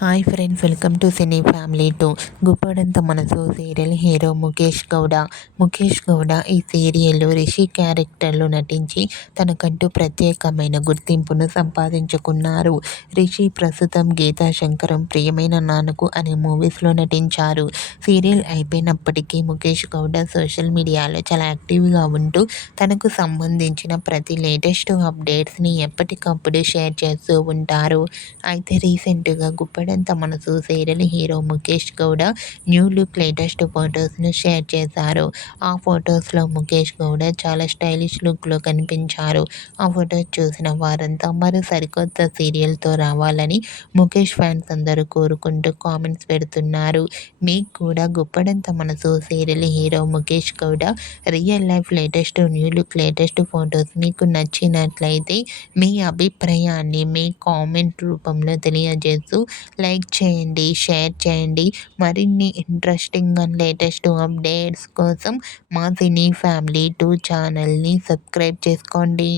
Hi friends, welcome to cine family 2. Guppedantha Manasu serial hero Mukesh Gowda. Mukesh Gowda ఈ సీరియల్లో రిషి క్యారెక్టర్లో నటించి తనకంటూ ప్రత్యేకమైన గుర్తింపును సంపాదించుకున్నారు. రిషి ప్రస్తుతం గీతా శంకరం, ప్రియమైన నాన్నకు అనే మూవీస్లో నటించారు. సీరియల్ అయిపోయినప్పటికీ ముఖేష్ గౌడ సోషల్ మీడియాలో చాలా యాక్టివ్గా ఉంటూ తనకు సంబంధించిన ప్రతి లేటెస్ట్ అప్డేట్స్ని ఎప్పటికప్పుడు షేర్ చేస్తూ ఉంటారు. అయితే రీసెంట్గా Guppedantha Manasu serial hero Mukesh Gowda new look latest ఫొటోస్ను షేర్ చేశారు. ఆ ఫొటోస్లో ముఖేష్ గౌడ చాలా స్టైలిష్ లుక్లో కనిపించారు. ఆ ఫొటోస్ చూసిన వారంతా మరో సరికొత్త సీరియల్తో రావాలని ముఖేష్ ఫ్యాన్స్ అందరూ కోరుకుంటూ కామెంట్స్ పెడుతున్నారు. మీకు కూడా Guppedantha Manasu serial hero Mukesh Gowda real life latest new look latest photos మీకు నచ్చినట్లయితే మీ అభిప్రాయాన్ని మీ కామెంట్ రూపంలో తెలియజేస్తూ లైక్ చేయండి, షేర్ చేయండి. మరిన్ని ఇంట్రెస్టింగ్ అండ్ లేటెస్ట్ అప్డేట్స్ కోసం మా సినీ ఫ్యామిలీ 2 ఛానల్ని సబ్స్క్రైబ్ చేసుకోండి.